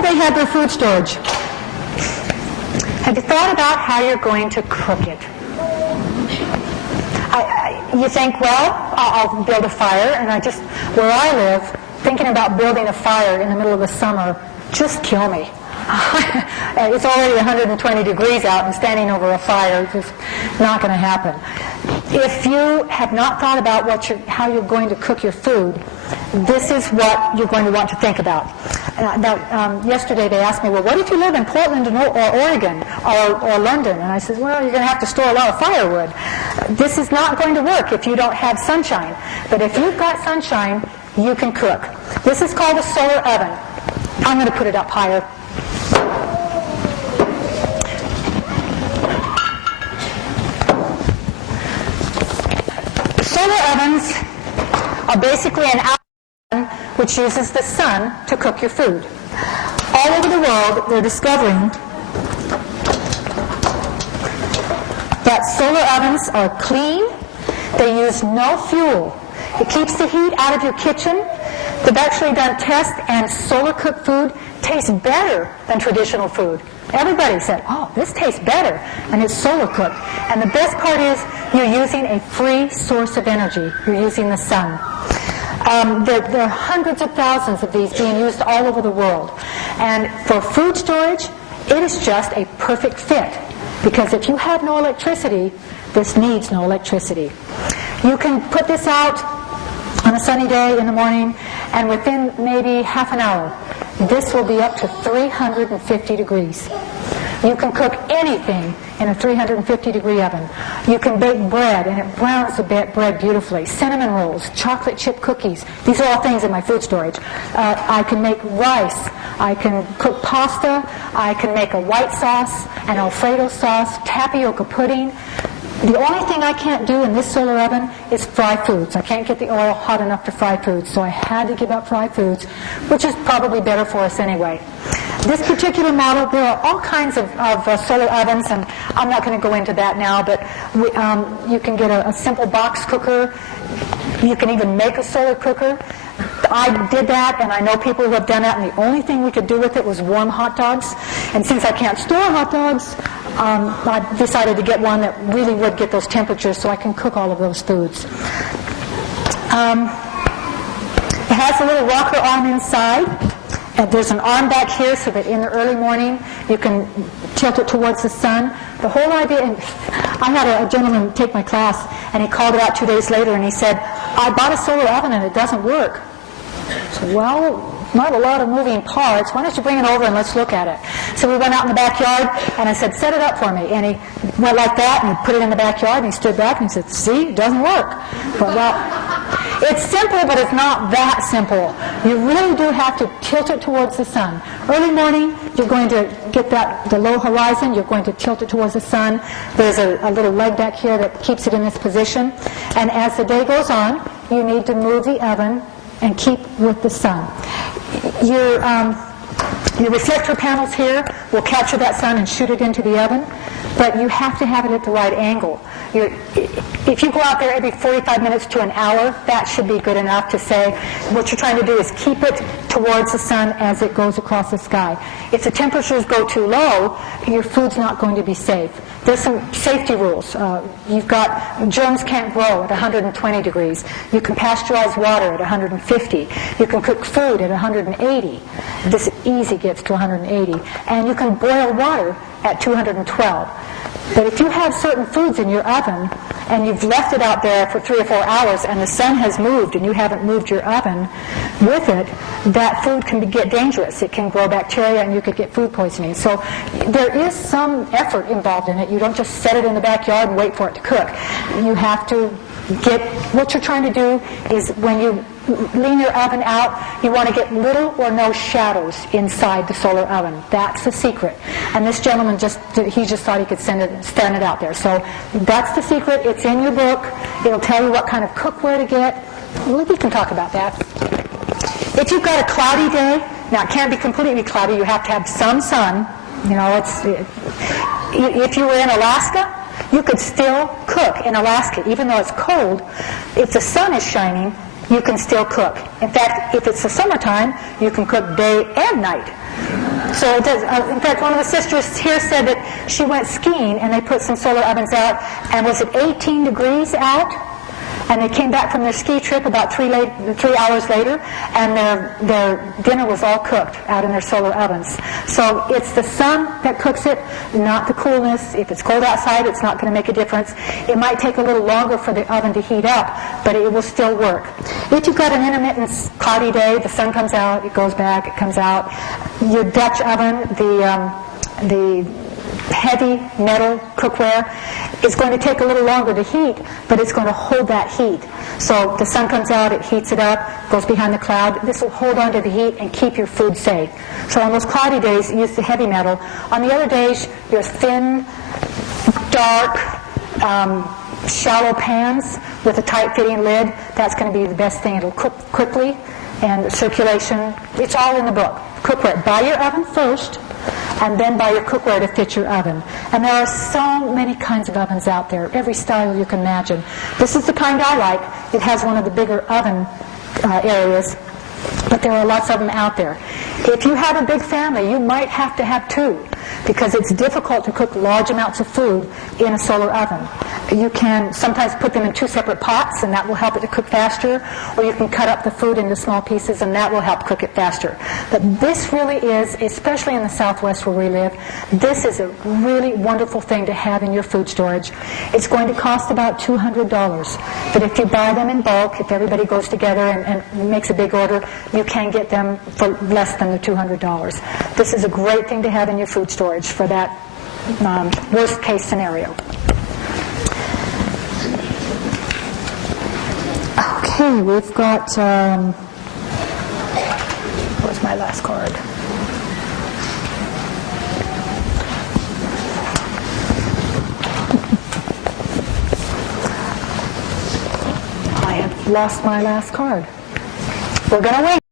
would they have their food storage? Have you thought about how you're going to cook it? You think, well, I'll build a fire, and where I live, thinking about building a fire in the middle of the summer, just kill me. It's already 120 degrees out, and standing over a fire is just not going to happen. If you have not thought about how you're going to cook your food, this is what you're going to want to think about. Yesterday they asked me, well, what if you live in Portland or Oregon or London? And I said, well, you're going to have to store a lot of firewood. This is not going to work if you don't have sunshine. But if you've got sunshine, you can cook. This is called a solar oven. I'm going to put it up higher. Solar ovens are basically an oven which uses the sun to cook your food. All over the world, they're discovering that solar ovens are clean. They use no fuel. It keeps the heat out of your kitchen. They've actually done tests, and solar-cooked food tastes better than traditional food. Everybody said, oh, this tastes better, and it's solar-cooked. And the best part is you're using a free source of energy. You're using the sun. There are hundreds of thousands of these being used all over the world. And for food storage, it is just a perfect fit. Because if you have no electricity, this needs no electricity. You can put this out on a sunny day in the morning, and within maybe half an hour, this will be up to 350 degrees. You can cook anything in a 350-degree oven. You can bake bread, and it browns the bread beautifully. Cinnamon rolls, chocolate chip cookies. These are all things in my food storage. I can make rice. I can cook pasta. I can make a white sauce, an Alfredo sauce, tapioca pudding. The only thing I can't do in this solar oven is fry foods. I can't get the oil hot enough to fry foods, so I had to give up fried foods, which is probably better for us anyway. This particular model, there are all kinds of solar ovens, and I'm not going to go into that now, but you can get a simple box cooker. You can even make a solar cooker. I did that, and I know people who have done that, and the only thing we could do with it was warm hot dogs. And since I can't store hot dogs, I decided to get one that really would get those temperatures so I can cook all of those foods. It has a little rocker arm inside. And there's an arm back here so that in the early morning you can tilt it towards the sun. The whole idea, and I had a gentleman take my class, and he called it out 2 days later, and he said, I bought a solar oven and it doesn't work. I said, well, not a lot of moving parts. Why don't you bring it over and let's look at it? So we went out in the backyard, and I said, set it up for me. And he went like that, and he put it in the backyard, and he stood back, and he said, see, it doesn't work. But, well, it's simple, but it's not that simple. You really do have to tilt it towards the sun. Early morning, you're going to get the low horizon. You're going to tilt it towards the sun. There's a little leg back here that keeps it in this position. And as the day goes on, you need to move the oven and keep with the sun. Your reflector panels here will capture that sun and shoot it into the oven, but you have to have it at the right angle. If you go out there every 45 minutes to an hour, that should be good enough to say what you're trying to do is keep it towards the sun as it goes across the sky. If the temperatures go too low, your food's not going to be safe. There's some safety rules. You've got germs can't grow at 120 degrees. You can pasteurize water at 150. You can cook food at 180. This easy gets to 180. And you can boil water at 212. But if you have certain foods in your oven and you've left it out there for 3 or 4 hours and the sun has moved and you haven't moved your oven with it, that food can get dangerous. It can grow bacteria and you could get food poisoning. So there is some effort involved in it. You don't just set it in the backyard and wait for it to cook. You have to what you're trying to do is when you lean your oven out, you want to get little or no shadows inside the solar oven. That's the secret. And this gentleman just thought he could stand it out there. So that's the secret. It's in your book. It'll tell you what kind of cookware to get. Well, we can talk about that. If you've got a cloudy day, now it can't be completely cloudy. You have to have some sun. You know, if you were in Alaska, you could still cook in Alaska, even though it's cold. If the sun is shining, you can still cook. In fact, if it's the summertime, you can cook day and night. So it does. In fact, one of the sisters here said that she went skiing and they put some solar ovens out, and was it 18 degrees out? And they came back from their ski trip about 3 hours later, and their dinner was all cooked out in their solar ovens. So it's the sun that cooks it, not the coolness. If it's cold outside, it's not going to make a difference. It might take a little longer for the oven to heat up, but it will still work. If you've got an intermittent cloudy day, the sun comes out, it goes back, it comes out. Your Dutch oven, the heavy metal cookware, is going to take a little longer to heat, but it's going to hold that heat. So the sun comes out, it heats it up, goes behind the cloud. This will hold on to the heat and keep your food safe. So on those cloudy days, use the heavy metal. On the other days, your thin, dark, shallow pans with a tight-fitting lid, that's going to be the best thing. It'll cook quickly, and circulation, it's all in the book. Cookware. Buy your oven first, and then buy your cookware to fit your oven. And there are so many kinds of ovens out there, every style you can imagine. This is the kind I like. It has one of the bigger oven areas, but there are lots of them out there. If you have a big family, you might have to have two, because it's difficult to cook large amounts of food in a solar oven. You can sometimes put them in two separate pots, and that will help it to cook faster, or you can cut up the food into small pieces, and that will help cook it faster. But this really is, especially in the Southwest where we live, this is a really wonderful thing to have in your food storage. It's going to cost about $200, but if you buy them in bulk, if everybody goes together and makes a big order, you can get them for less than the $200. This is a great thing to have in your food storage for that worst case scenario. Okay, we've got, where's my last card? I have lost my last card. We're going to wait.